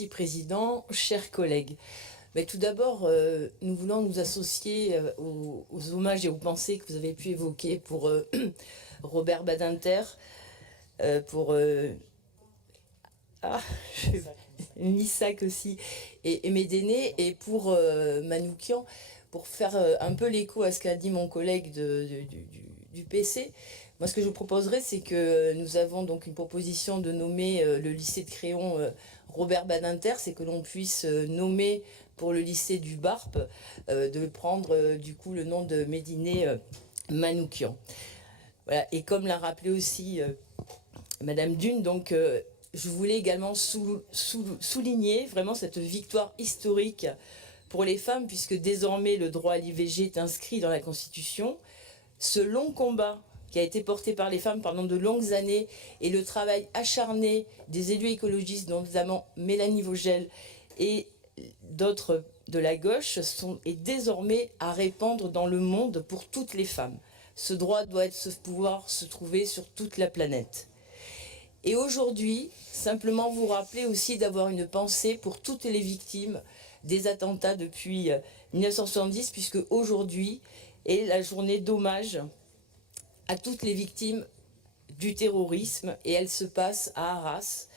Merci Président, chers collègues. Mais tout d'abord, nous voulons nous associer aux hommages et aux pensées que vous avez pu évoquer pour Robert Badinter, pour Missak aussi, et Médéné, et pour Manoukian, pour faire un peu l'écho à ce qu'a dit mon collègue du PC. Moi, ce que je vous proposerais, c'est que nous avons donc une proposition de nommer le lycée de Créon Robert Badinter, c'est que l'on puisse nommer pour le lycée du Barp, de prendre du coup le nom de Médéné Manoukian. Voilà. Et comme l'a rappelé aussi Madame Dune, donc je voulais également souligner vraiment cette victoire historique pour les femmes, puisque désormais le droit à l'IVG est inscrit dans la Constitution. Ce long combat qui a été porté par les femmes pendant de longues années et le travail acharné des élus écologistes, dont notamment Mélanie Vogel et d'autres de la gauche, est désormais à répandre dans le monde pour toutes les femmes. Ce droit doit pouvoir se trouver sur toute la planète. Et aujourd'hui, simplement vous rappeler aussi d'avoir une pensée pour toutes les victimes des attentats depuis 1970, puisque aujourd'hui est la journée d'hommage à toutes les victimes du terrorisme, et elle se passe à Arras,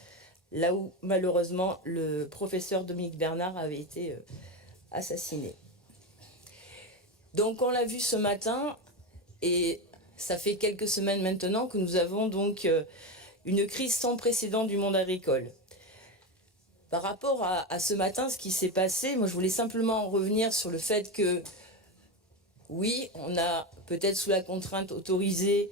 là où malheureusement le professeur Dominique Bernard avait été assassiné. Donc on l'a vu ce matin, et ça fait quelques semaines maintenant que nous avons donc une crise sans précédent du monde agricole. Par rapport à ce matin, ce qui s'est passé, moi je voulais simplement revenir sur le fait que oui, on a peut-être sous la contrainte autorisé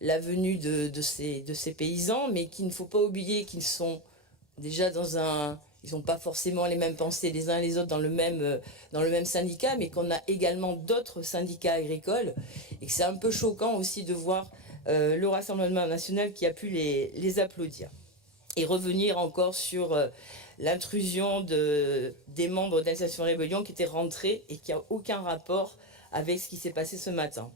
la venue de ces paysans, mais qu'il ne faut pas oublier qu'ils sont déjà ils n'ont pas forcément les mêmes pensées les uns et les autres dans le même syndicat, mais qu'on a également d'autres syndicats agricoles, et que c'est un peu choquant aussi de voir le Rassemblement national qui a pu les applaudir. Et revenir encore sur l'intrusion des membres d'Alsatian Rébellion qui étaient rentrés et qui n'a aucun rapport avec ce qui s'est passé ce matin.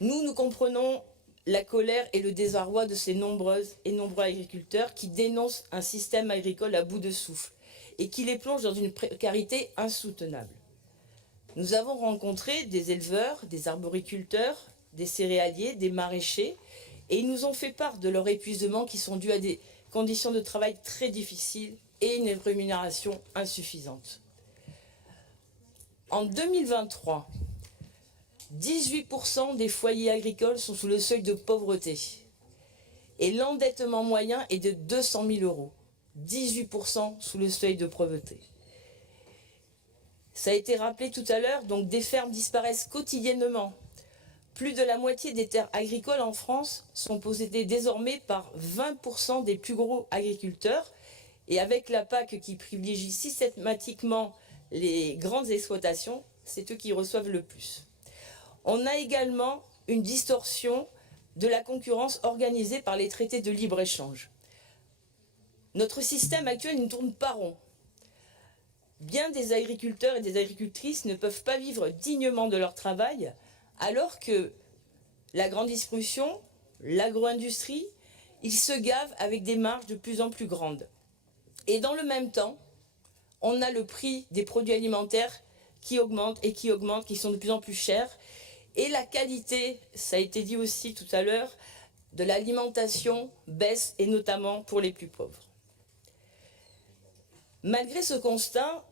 Nous comprenons la colère et le désarroi de ces nombreuses et nombreux agriculteurs qui dénoncent un système agricole à bout de souffle et qui les plonge dans une précarité insoutenable. Nous avons rencontré des éleveurs, des arboriculteurs, des céréaliers, des maraîchers, et ils nous ont fait part de leur épuisement qui sont dus à des conditions de travail très difficiles et une rémunération insuffisante. En 2023, 18% des foyers agricoles sont sous le seuil de pauvreté et l'endettement moyen est de 200 000 euros. 18% sous le seuil de pauvreté. Ça a été rappelé tout à l'heure, donc des fermes disparaissent quotidiennement. Plus de la moitié des terres agricoles en France sont possédées désormais par 20% des plus gros agriculteurs. Et avec la PAC qui privilégie systématiquement les grandes exploitations, c'est eux qui reçoivent le plus. On a également une distorsion de la concurrence organisée par les traités de libre-échange. Notre système actuel ne tourne pas rond. Bien des agriculteurs et des agricultrices ne peuvent pas vivre dignement de leur travail, alors que la grande distribution, l'agro-industrie, ils se gavent avec des marges de plus en plus grandes. Et dans le même temps, on a le prix des produits alimentaires qui augmente, qui sont de plus en plus chers. Et la qualité, ça a été dit aussi tout à l'heure, de l'alimentation baisse, et notamment pour les plus pauvres. Malgré ce constat,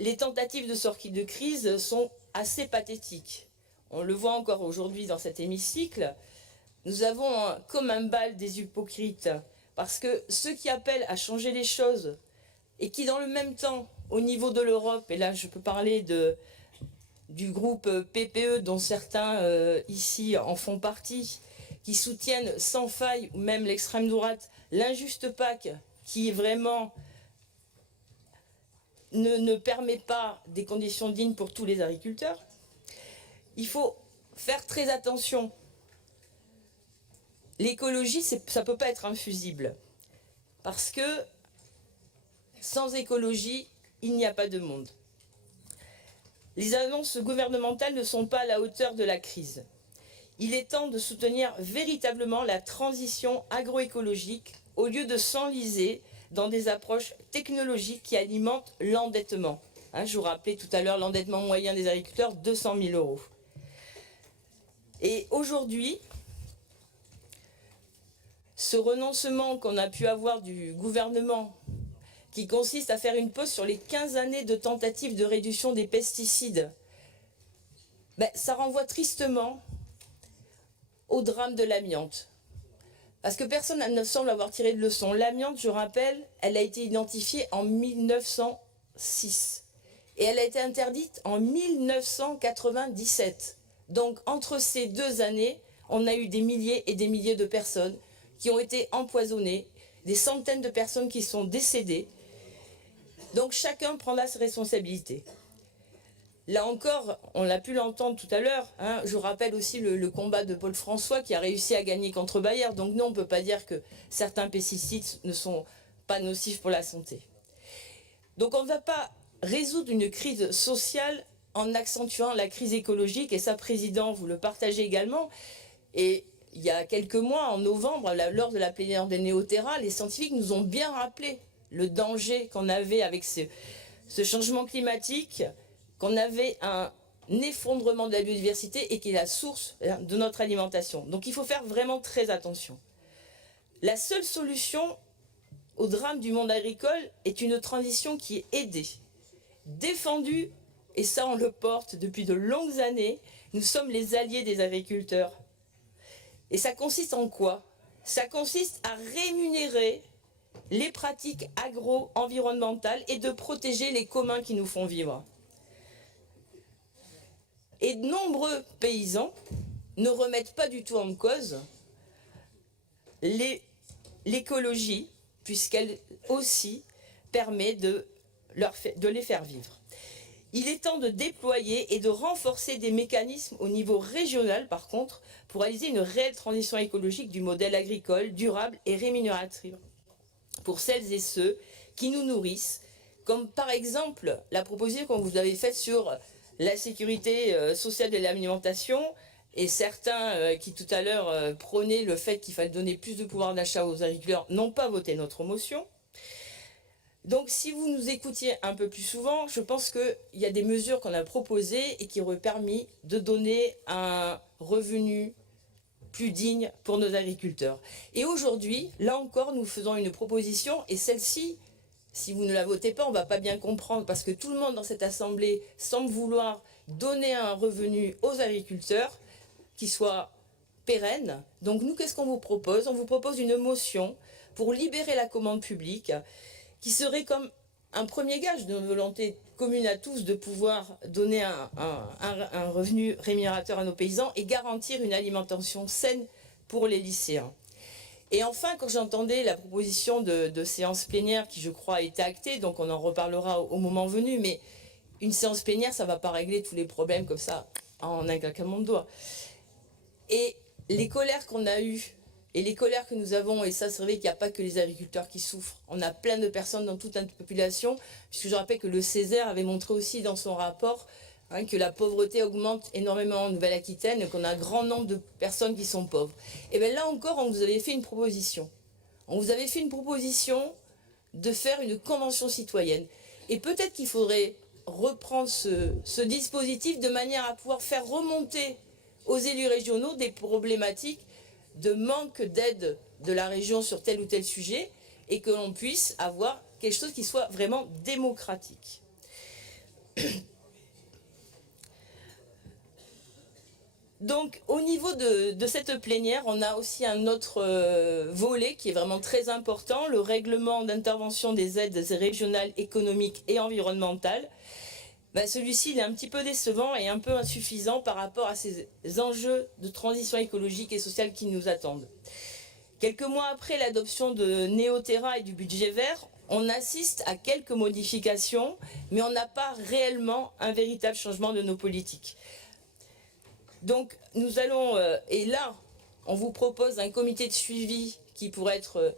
les tentatives de sortie de crise sont assez pathétiques. On le voit encore aujourd'hui dans cet hémicycle. Nous avons comme un bal des hypocrites, parce que ceux qui appellent à changer les choses et qui dans le même temps, au niveau de l'Europe, et là je peux parler du groupe PPE dont certains ici en font partie, qui soutiennent sans faille, ou même l'extrême droite, l'injuste PAC qui vraiment ne permet pas des conditions dignes pour tous les agriculteurs. Il faut faire très attention. L'écologie, ça ne peut pas être infusible. Parce que sans écologie, il n'y a pas de monde. Les annonces gouvernementales ne sont pas à la hauteur de la crise. Il est temps de soutenir véritablement la transition agroécologique au lieu de s'enliser dans des approches technologiques qui alimentent l'endettement. Hein, je vous rappelais tout à l'heure l'endettement moyen des agriculteurs, 200 000 euros. Et aujourd'hui, ce renoncement qu'on a pu avoir du gouvernement, qui consiste à faire une pause sur les 15 années de tentatives de réduction des pesticides, ça renvoie tristement au drame de l'amiante. Parce que personne ne semble avoir tiré de leçon. L'amiante, je rappelle, elle a été identifiée en 1906. Et elle a été interdite en 1997. Donc, entre ces 2 années, on a eu des milliers et des milliers de personnes qui ont été empoisonnées, des centaines de personnes qui sont décédées. Donc, chacun prendra ses responsabilités. Là encore, on l'a pu l'entendre tout à l'heure, hein, je rappelle aussi le combat de Paul François qui a réussi à gagner contre Bayer. Donc non, on ne peut pas dire que certains pesticides ne sont pas nocifs pour la santé. Donc on ne va pas résoudre une crise sociale en accentuant la crise écologique. Et ça, Président, vous le partagez également. Et il y a quelques mois, en novembre, lors de la plénière des Néoterra, les scientifiques nous ont bien rappelé le danger qu'on avait avec ce changement climatique, qu'on avait un effondrement de la biodiversité et qui est la source de notre alimentation. Donc il faut faire vraiment très attention. La seule solution au drame du monde agricole est une transition qui est aidée, défendue, et ça on le porte depuis de longues années. Nous sommes les alliés des agriculteurs. Et ça consiste en quoi? Ça consiste à rémunérer les pratiques agro-environnementales et de protéger les communs qui nous font vivre. Et de nombreux paysans ne remettent pas du tout en cause l'écologie, puisqu'elle aussi permet de les faire vivre. Il est temps de déployer et de renforcer des mécanismes au niveau régional, par contre, pour réaliser une réelle transition écologique du modèle agricole, durable et rémunérateur pour celles et ceux qui nous nourrissent, comme par exemple la proposition que vous avez faite sur la sécurité sociale de l'alimentation, et certains qui tout à l'heure prônaient le fait qu'il fallait donner plus de pouvoir d'achat aux agriculteurs n'ont pas voté notre motion. Donc si vous nous écoutiez un peu plus souvent, je pense qu'il y a des mesures qu'on a proposées et qui auraient permis de donner un revenu plus digne pour nos agriculteurs. Et aujourd'hui, là encore, nous faisons une proposition, et celle-ci, si vous ne la votez pas, on ne va pas bien comprendre, parce que tout le monde dans cette assemblée semble vouloir donner un revenu aux agriculteurs qui soit pérenne. Donc nous, qu'est-ce qu'on vous propose? On vous propose une motion pour libérer la commande publique, qui serait comme un premier gage de notre volonté commune à tous de pouvoir donner un revenu rémunérateur à nos paysans et garantir une alimentation saine pour les lycéens. Et enfin, quand j'entendais la proposition de séance plénière qui, je crois, a été actée, donc on en reparlera au moment venu, mais une séance plénière, ça ne va pas régler tous les problèmes comme ça en un claquement de doigts. Et les colères qu'on a eues, et les colères que nous avons, et ça c'est vrai qu'il n'y a pas que les agriculteurs qui souffrent, on a plein de personnes dans toute notre population, puisque je rappelle que le Césaire avait montré aussi dans son rapport que la pauvreté augmente énormément en Nouvelle-Aquitaine et qu'on a un grand nombre de personnes qui sont pauvres. Et bien là encore, on vous avait fait une proposition. On vous avait fait une proposition de faire une convention citoyenne. Et peut-être qu'il faudrait reprendre ce dispositif de manière à pouvoir faire remonter aux élus régionaux des problématiques de manque d'aide de la région sur tel ou tel sujet, et que l'on puisse avoir quelque chose qui soit vraiment démocratique. Donc au niveau de cette plénière, on a aussi un autre volet qui est vraiment très important, le règlement d'intervention des aides régionales économiques et environnementales. Celui-ci il est un petit peu décevant et un peu insuffisant par rapport à ces enjeux de transition écologique et sociale qui nous attendent. Quelques mois après l'adoption de Néoterra et du budget vert, on assiste à quelques modifications, mais on n'a pas réellement un véritable changement de nos politiques. Donc nous allons, et là, on vous propose un comité de suivi qui pourrait être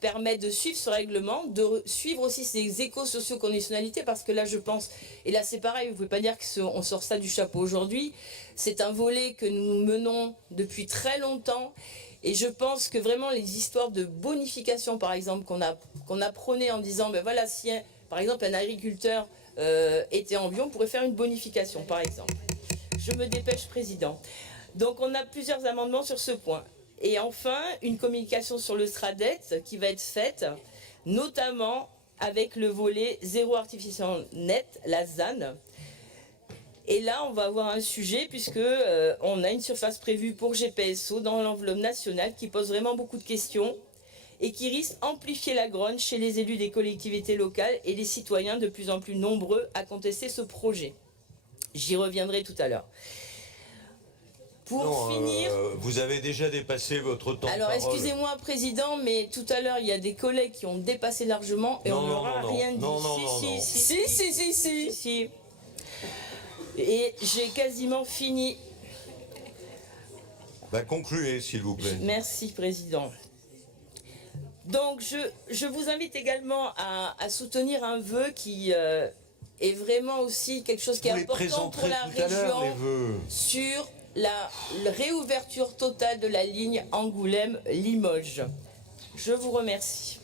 permettre de suivre ce règlement, de suivre aussi ces éco-socio-conditionnalités, parce que là je pense, et là c'est pareil, vous ne pouvez pas dire qu'on sort ça du chapeau aujourd'hui, c'est un volet que nous menons depuis très longtemps Et je pense que vraiment les histoires de bonification, par exemple, qu'on a prôné en disant, ben voilà, si par exemple un agriculteur était en bio, on pourrait faire une bonification, par exemple. Je me dépêche, Président. Donc on a plusieurs amendements sur ce point. Et enfin, une communication sur le SRADET qui va être faite, notamment avec le volet zéro artificialisation net, la ZAN. Et là, on va avoir un sujet puisque on a une surface prévue pour GPSO dans l'enveloppe nationale qui pose vraiment beaucoup de questions et qui risque d'amplifier la grogne chez les élus des collectivités locales et les citoyens de plus en plus nombreux à contester ce projet. J'y reviendrai tout à l'heure. Pour finir... vous avez déjà dépassé votre temps. Alors, excusez-moi, Président, mais tout à l'heure, il y a des collègues qui ont dépassé largement et on n'aura rien dit. Non. Si. Et j'ai quasiment fini. Concluez, s'il vous plaît. Merci, Président. Donc, je vous invite également à soutenir un vœu qui est vraiment aussi quelque chose qui est important pour la région sur la réouverture totale de la ligne Angoulême-Limoges. Je vous remercie.